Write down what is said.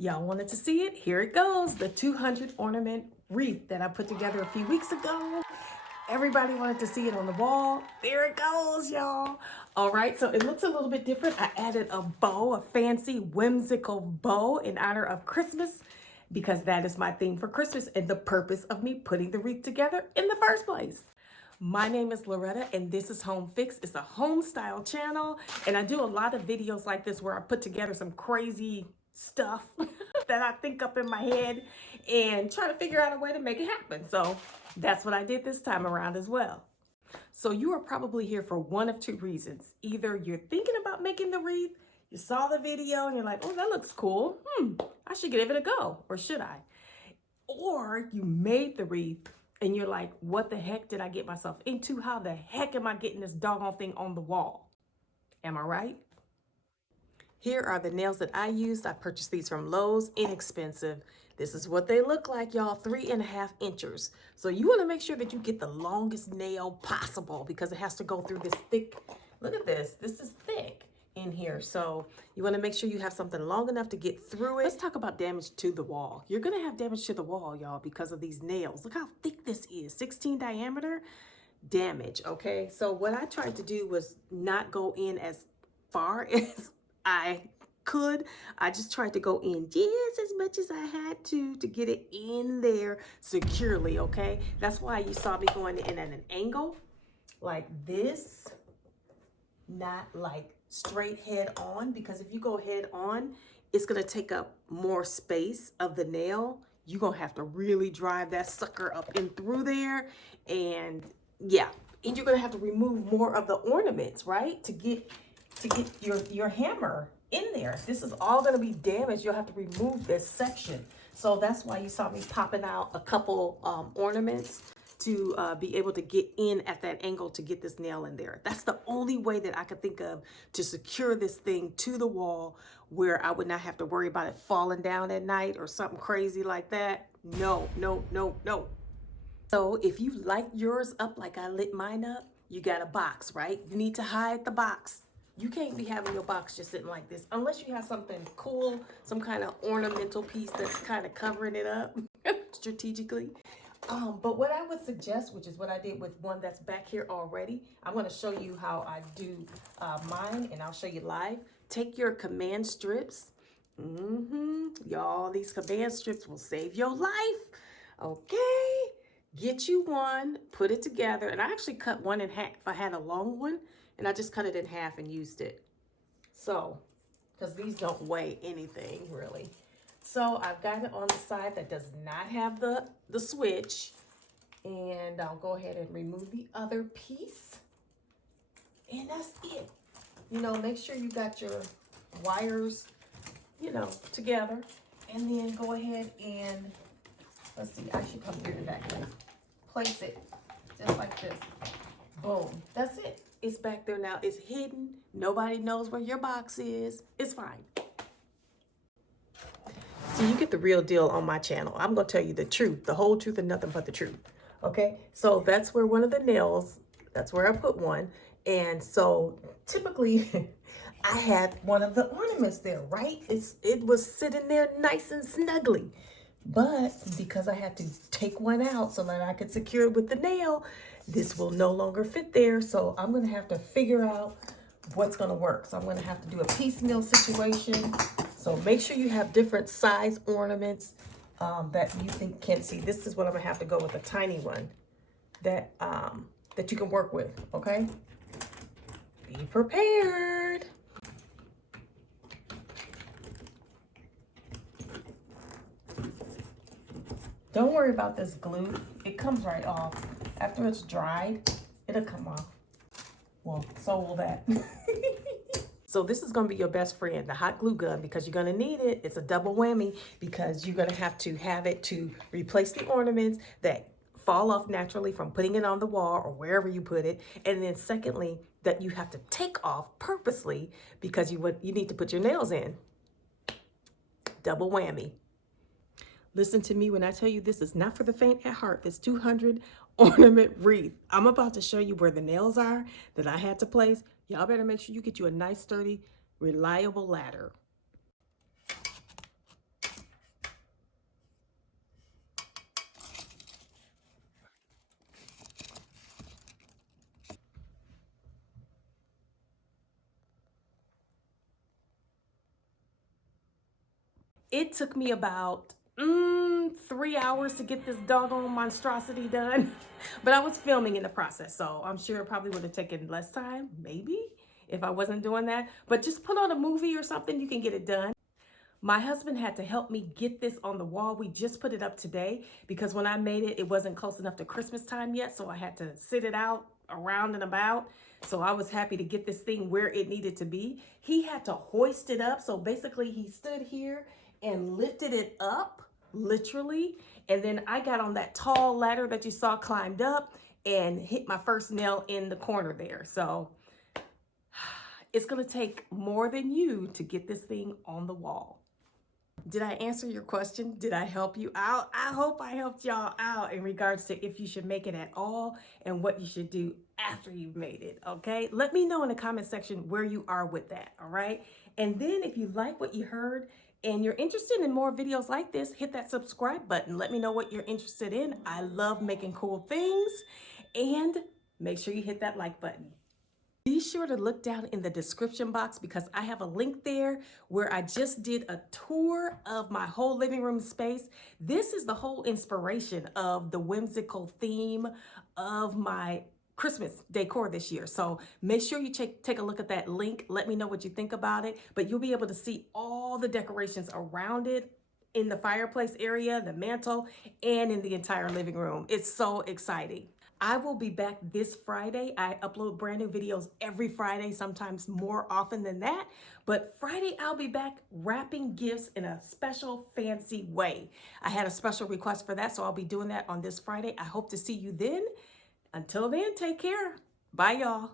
Y'all wanted to see it? Here it goes. The 200 ornament wreath that I put together a few weeks ago. Everybody wanted to see it on the wall. There it goes, y'all. All right, so it looks a little bit different. I added a bow, a fancy, whimsical bow in honor of Christmas, because that is my theme for Christmas and the purpose of me putting the wreath together in the first place. My name is Loretta and this is Home Fix. It's a home style channel and I do a lot of videos like this where I put together some crazy stuff that I think up in my head and try to figure out a way to make it happen. So that's what I did this time around as well. So you are probably here for one of two reasons. Either you're thinking about making the wreath, you saw the video and you're like, oh, that looks cool. I should give it a go, or should I? Or you made the wreath and you're like, what the heck did I get myself into? How the heck am I getting this doggone thing on the wall? Am I right? Here are the nails that I used. I purchased these from Lowe's, inexpensive. This is what they look like, y'all, 3.5 inches. So you wanna make sure that you get the longest nail possible because it has to go through this thick, look at this is thick in here. So you wanna make sure you have something long enough to get through it. Let's talk about damage to the wall. You're gonna have damage to the wall, y'all, because of these nails. Look how thick this is, 16 diameter damage, okay? So what I tried to do was not go in as far as I could. I just tried to go in just as much as I had to get it in there securely, okay? That's why you saw me going in at an angle like this, not like straight head on, because if you go head on, it's gonna take up more space of the nail. You're gonna have to really drive that sucker up in through there, and yeah, and you're gonna have to remove more of the ornaments, right? To get your hammer in there. This is all going to be damaged. You'll have to remove this section. So that's why you saw me popping out a couple ornaments to be able to get in at that angle to get this nail in there. That's the only way that I could think of to secure this thing to the wall where I would not have to worry about it falling down at night or something crazy like that. No, no, no, no. So if you light yours up like I lit mine up, you got a box, right? You need to hide the box. You can't be having your box just sitting like this unless you have something cool, some kind of ornamental piece that's kind of covering it up strategically. But what I would suggest, which is what I did with one that's back here already, I'm going to show you how I do mine, and I'll show you live. Take your command strips. Y'all, these command strips will save your life. Okay. Get you one, put it together, and I actually cut one in half. I had a long one, and I just cut it in half and used it. So, because these don't weigh anything, really. So, I've got it on the side that does not have the switch, and I'll go ahead and remove the other piece, and that's it. You know, make sure you got your wires, you know, together, and then go ahead and, let's see, I should come through the back there. Place it just like this. Boom. That's it. It's back there now. It's hidden. Nobody knows where your box is. It's fine. So you get the real deal on my channel. I'm going to tell you the truth, the whole truth and nothing but the truth. Okay? So that's where one of the nails, that's where I put one. And so typically I had one of the ornaments there, right? It was sitting there nice and snugly. But because I had to take one out so that I could secure it with the nail, this will no longer fit there. So I'm going to have to figure out what's going to work. So I'm going to have to do a piecemeal situation. So make sure you have different size ornaments that you can see. This is what I'm going to have to go with, a tiny one that you can work with. Okay? Be prepared. Don't worry about this glue. It comes right off. After it's dried, it'll come off. Well, so will that. So this is going to be your best friend, the hot glue gun, because you're going to need it. It's a double whammy because you're going to have it to replace the ornaments that fall off naturally from putting it on the wall or wherever you put it. And then secondly, that you have to take off purposely because you need to put your nails in. Double whammy. Listen to me when I tell you this is not for the faint at heart. This 200 ornament wreath. I'm about to show you where the nails are that I had to place. Y'all better make sure you get you a nice, sturdy, reliable ladder. It took me about 3 hours to get this doggone monstrosity done. But I was filming in the process, so I'm sure it probably would have taken less time, maybe, if I wasn't doing that. But just put on a movie or something, you can get it done. My husband had to help me get this on the wall. We just put it up today because when I made it, it wasn't close enough to Christmas time yet. So I had to sit it out around and about. So I was happy to get this thing where it needed to be. He had to hoist it up. So basically he stood here and lifted it up, literally. And then I got on that tall ladder that you saw, climbed up and hit my first nail in the corner there. So it's gonna take more than you to get this thing on the wall. Did I answer your question? Did I help you out? I hope I helped y'all out in regards to if you should make it at all and what you should do after you've made it, okay? Let me know in the comment section where you are with that, all right? And then if you like what you heard and you're interested in more videos like this, hit that subscribe button. Let me know what you're interested in. I love making cool things. And make sure you hit that like button. Be sure to look down in the description box because I have a link there where I just did a tour of my whole living room space. This is the whole inspiration of the whimsical theme of my Christmas decor this year. So make sure you take a look at that link. Let me know what you think about it. But you'll be able to see all the decorations around it in the fireplace area, the mantle, and in the entire living room. It's so exciting. I will be back this Friday. I upload brand new videos every Friday, sometimes more often than that. But Friday, I'll be back wrapping gifts in a special fancy way. I had a special request for that, so I'll be doing that on this Friday. I hope to see you then. Until then, take care. Bye, y'all.